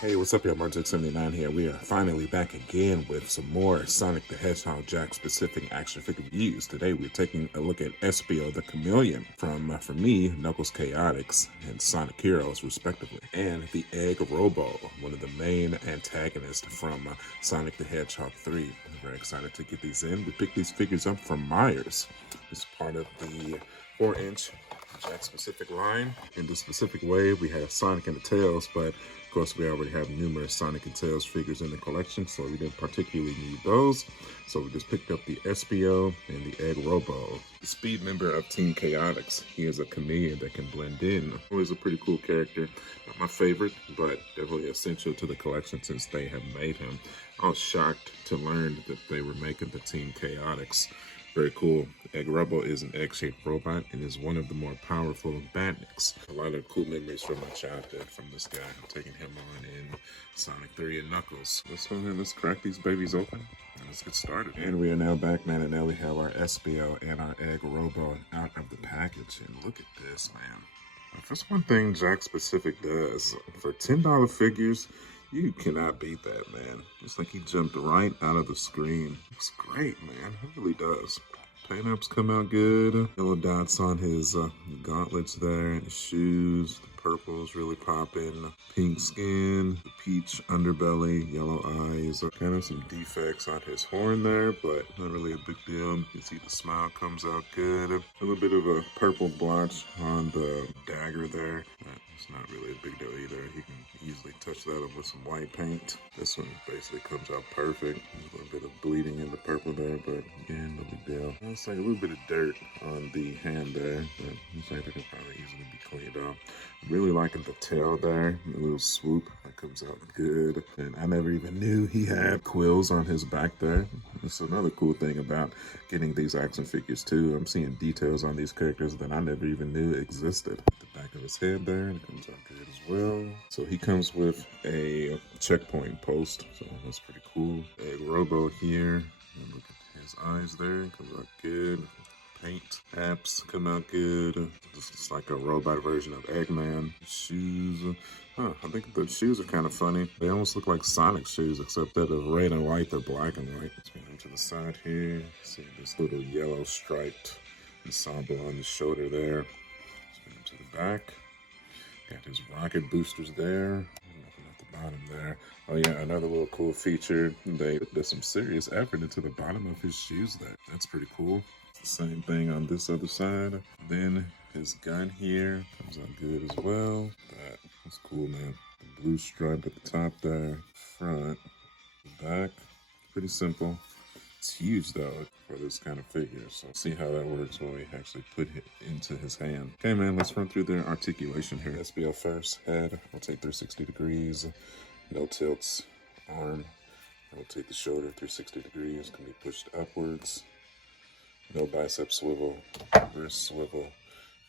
Hey, what's up, y'all? Mark79 here. We are finally back again with some more Sonic the Hedgehog JAKKS specific action figure reviews. Today we're taking a look at Espio the Chameleon from, for me, Knuckles Chaotix and Sonic Heroes, respectively, and the Eggrobo, one of the main antagonists from Sonic the Hedgehog 3. I'm very excited to get these in. We picked these figures up from Myers. This is part of the 4-inch JAKKS specific line. In this specific way, we have Sonic and the Tails, but of course we already have numerous Sonic and Tails figures in the collection, so we didn't particularly need those. So we just picked up the Espio and the Eggrobo. The speed member of Team Chaotix. He is a chameleon that can blend in. Always a pretty cool character. Not my favorite, but definitely essential to the collection since they have made him. I was shocked to learn that they were making the Team Chaotix. Very cool. Eggrobo is an egg-shaped robot and is one of the more powerful badniks. A lot of cool memories from my childhood from this guy. I'm taking him on in Sonic 3 and Knuckles. Let's go ahead, let's crack these babies open and let's get started. And we are now back, man, and now we have our Espio and our Eggrobo out of the package. And look at this, man. That's one thing JAKKS Specific does. For $10 figures, you cannot beat that, man. It's like he jumped right out of the screen. Looks great, man. It really does. Paint-ups come out good. Yellow dots on his gauntlets there, and his shoes. The purple is really popping. Pink skin, the peach underbelly, yellow eyes. Kind of some defects on his horn there, but not really a big deal. You can see the smile comes out good. A little bit of a purple blotch on the dagger there. It's not really a big deal either. He can easily touch that up with some white paint. This one basically comes out perfect. There's a little bit of bleeding in the purple there, but again, no big deal. It's like a little bit of dirt on the hand there, but it's like it could probably easily be cleaned off. I'm really liking the tail there, the little swoop that comes out good. And I never even knew he had quills on his back there. That's another cool thing about getting these action figures too. I'm seeing details on these characters that I never even knew existed. The back of his head there, and it comes out good as well. So he comes with a checkpoint post, so that's pretty cool. Eggrobo here, and look at his eyes there, comes out good. Paint apps come out good. It's like a robot version of Eggman. Shoes. I think the shoes are kind of funny. They almost look like Sonic shoes, except that of red and white, they're black and white. Let's put them to the side here. See this little yellow striped ensemble on the shoulder there. Let's put them to the back. Got his rocket boosters there. Nothing at the bottom there. Oh yeah, another little cool feature. There's some serious effort into the bottom of his shoes there. That's pretty cool. Same thing on this other side. Then his gun here comes out good as well. That's cool, man. The blue stripe at the top there, front, the back. Pretty simple. It's huge though for this kind of figure. So see how that works when we actually put it into his hand. Okay, man, let's run through their articulation here. Espio first, head, rotate 360 degrees, no tilts, arm, rotate the shoulder 360 degrees, can be pushed upwards. No bicep swivel, wrist swivel.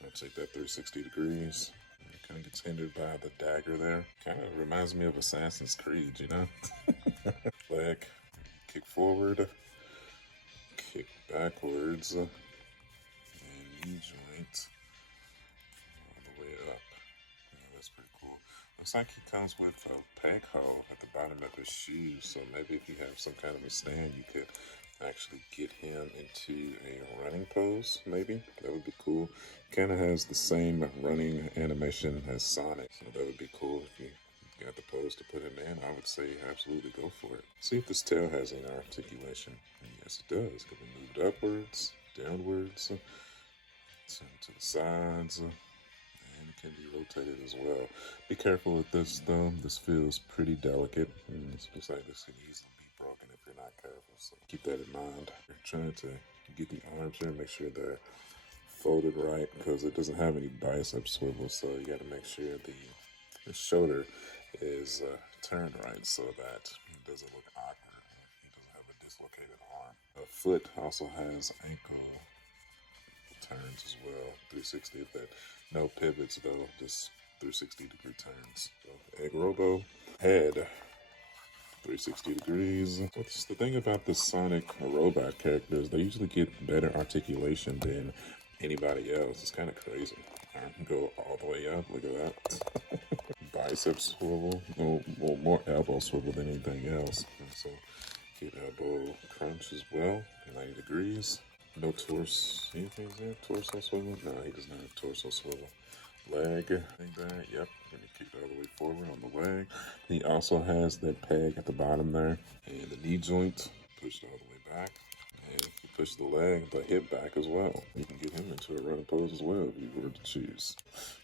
I'll take that 360 degrees. It kind of gets hindered by the dagger there. Kind of reminds me of Assassin's Creed, you know? Leg, kick forward, kick backwards, and knee joint all the way up. Yeah, that's pretty cool. Looks like he comes with a peg hole at the bottom of his shoes, so maybe if you have some kind of a stand, you could actually get him into a running pose, maybe. That would be cool. Kind of has the same running animation as Sonic, so that would be cool if you got the pose to put him in. I would say absolutely go for it. See if this tail has any articulation. And yes, it does. It can be moved upwards, downwards, to the sides, and it can be rotated as well. Be careful with this though. This feels pretty delicate. It looks like this can easily be broken if you're not careful. So keep that in mind. You're trying to get the arms here, make sure they're folded right because it doesn't have any bicep swivel. So you got to make sure the shoulder is turned right so that it doesn't look awkward. He doesn't have a dislocated arm. The foot also has ankle turns as well, 360. That no pivots though, just 360 degree turns. So Eggrobo head. 360 degrees. What's the thing about the Sonic robot characters? They usually get better articulation than anybody else. It's kind of crazy. I can go all the way up. Look at that. bicep swivel, or more elbow swivel than anything else. And so get elbow crunch as well, 90 degrees. No torso, anything there? Torso swivel? No, he does not have torso swivel. Leg, like that, yep, and he kicked all the way forward on the leg. He also has that peg at the bottom there, and the knee joint pushed all the way back. And if you push the leg, the hip back as well. You can get him into a running pose as well if you were to choose.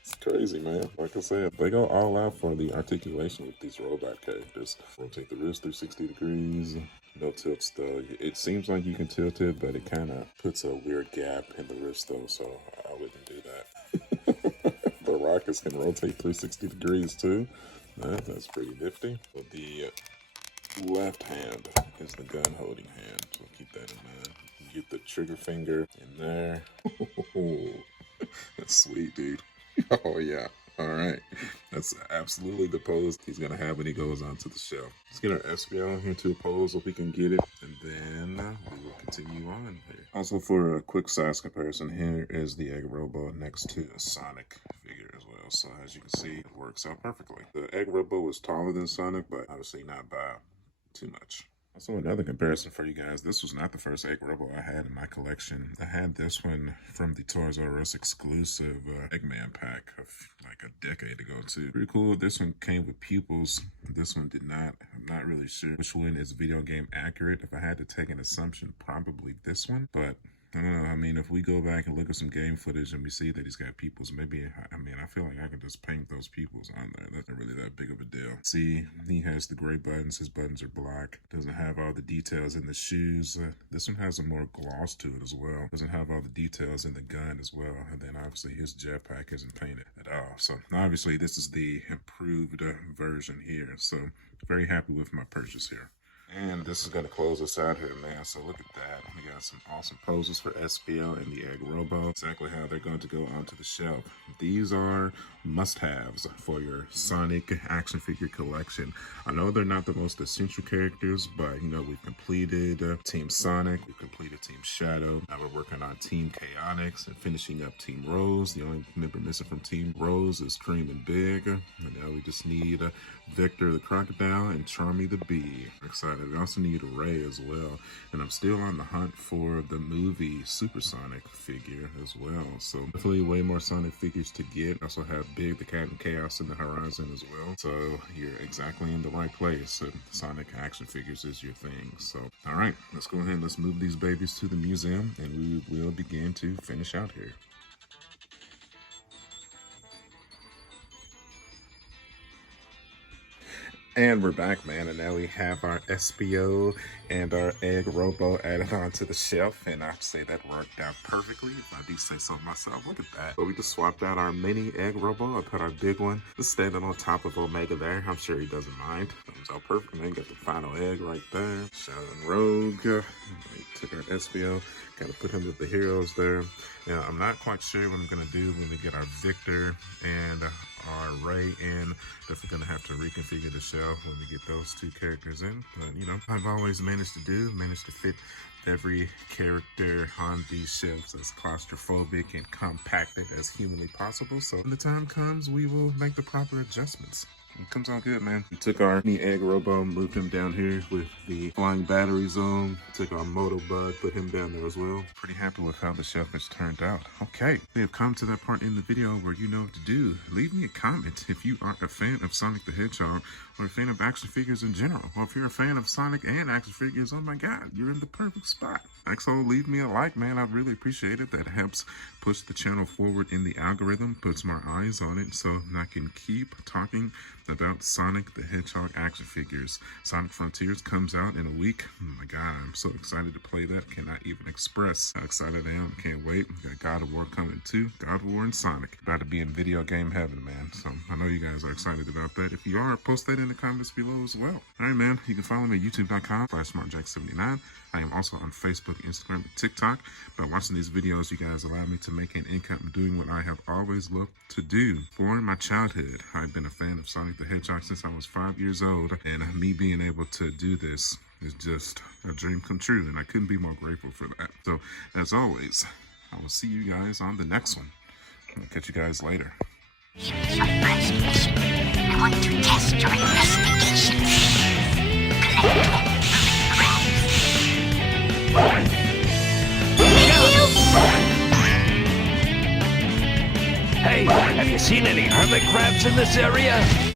It's crazy, man. Like I said, they go all out for the articulation with these robot characters. Rotate the wrist 360 degrees. No tilts though. It seems like you can tilt it, but it kind of puts a weird gap in the wrist though, so I wouldn't do that. The rockets can rotate 360 degrees too. That's pretty nifty. But the left hand is the gun holding hand, so keep that in mind. You get the trigger finger in there. That's sweet, dude. Oh yeah. All right, that's absolutely the pose he's gonna have when he goes onto the shelf. Let's get our Espio into a pose if we can get it, and then we will continue on here. Also, for a quick size comparison, here is the Eggrobo next to a Sonic figure as well. So as you can see, it works out perfectly. The Eggrobo is taller than Sonic, but obviously not by too much. Also, another comparison for you guys. This was not the first Eggrobo I had in my collection. I had this one from the Toys R Us exclusive Eggman pack of like a decade ago too. Pretty cool. This one came with pupils. This one did not. I'm not really sure which one is video game accurate. If I had to take an assumption, probably this one. But I don't know. I mean, if we go back and look at some game footage and we see that he's got pupils, maybe, I mean, I feel like I can just paint those pupils on there. That's not really that big of a deal. See, he has the gray buttons. His buttons are black. Doesn't have all the details in the shoes. This one has a more gloss to it as well. Doesn't have all the details in the gun as well. And then obviously his jetpack isn't painted at all. So obviously this is the improved version here. So very happy with my purchase here. And this is going to close us out here, man. So look at that. We got some awesome poses for Espio and the Eggrobo. Exactly how they're going to go onto the shelf. These are must-haves for your Sonic action figure collection. I know they're not the most essential characters, but you know, we've completed Team Sonic, we've completed Team Shadow. Now we're working on Team Chaotix and finishing up Team Rose. The only member missing from Team Rose is Cream and Big. And now we just need Victor the Crocodile and Charmy the Bee. Excited. We also need Ray as well. And I'm still on the hunt for the movie Supersonic figure as well. So definitely way more Sonic figures to get. Also have Big the Cat and Chaos in the horizon as well. So you're exactly in the right place. Sonic action figures is your thing. So all right, let's go ahead and let's move these babies to the museum and we will begin to finish out here. And we're back, man, and now we have our Espio and our Eggrobo added onto the shelf, and I'd say that worked out perfectly, if I do say so myself. Look at that. So we just swapped out our mini Eggrobo. I put our big one just standing on top of Omega there. I'm sure he doesn't mind. Comes out perfect, man. Got the final egg right there. Shadow and Rogue. We took our Espio, kind of put him with the heroes there. Now, I'm not quite sure what I'm going to do when we get our Victor and our Ray in. Definitely going to have to reconfigure the shelf when we get those two characters in. But, you know, I've always managed to fit every character on these shelves as claustrophobic and compacted as humanly possible. So when the time comes, we will make the proper adjustments. It comes out good, man. We took our mini Eggrobo, moved him down here with the flying battery zone. Took our Motobug, put him down there as well. Pretty happy with how the shelf has turned out. Okay, we have come to that part in the video where you know what to do. Leave me a comment if you are a fan of Sonic the Hedgehog or a fan of action figures in general. Or if you're a fan of Sonic and action figures, oh my God, you're in the perfect spot. So leave me a like, man. I really appreciate it. That helps push the channel forward in the algorithm, puts my eyes on it so I can keep talking about Sonic the Hedgehog action figures. Sonic Frontiers comes out in a week. Oh my God, I'm so excited to play that. Cannot even express how excited I am. Can't wait. We got God of War coming too. God of War and Sonic. About to be in video game heaven, man. So I know you guys are excited about that. If you are, post that in the comments below as well. All right, man. You can follow me at youtube.com/smartjack79. I am also on Facebook, Instagram, and TikTok. By watching these videos, you guys allow me to make an income doing what I have always loved to do. For my childhood, I've been a fan of Sonic the Hedgehog since I was 5 years old, and me being able to do this is just a dream come true, and I couldn't be more grateful for that. So, as always, I will see you guys on the next one. I'll catch you guys later. want to test your investigation. Collect hermit crabs. Hey, have you seen any hermit crabs in this area?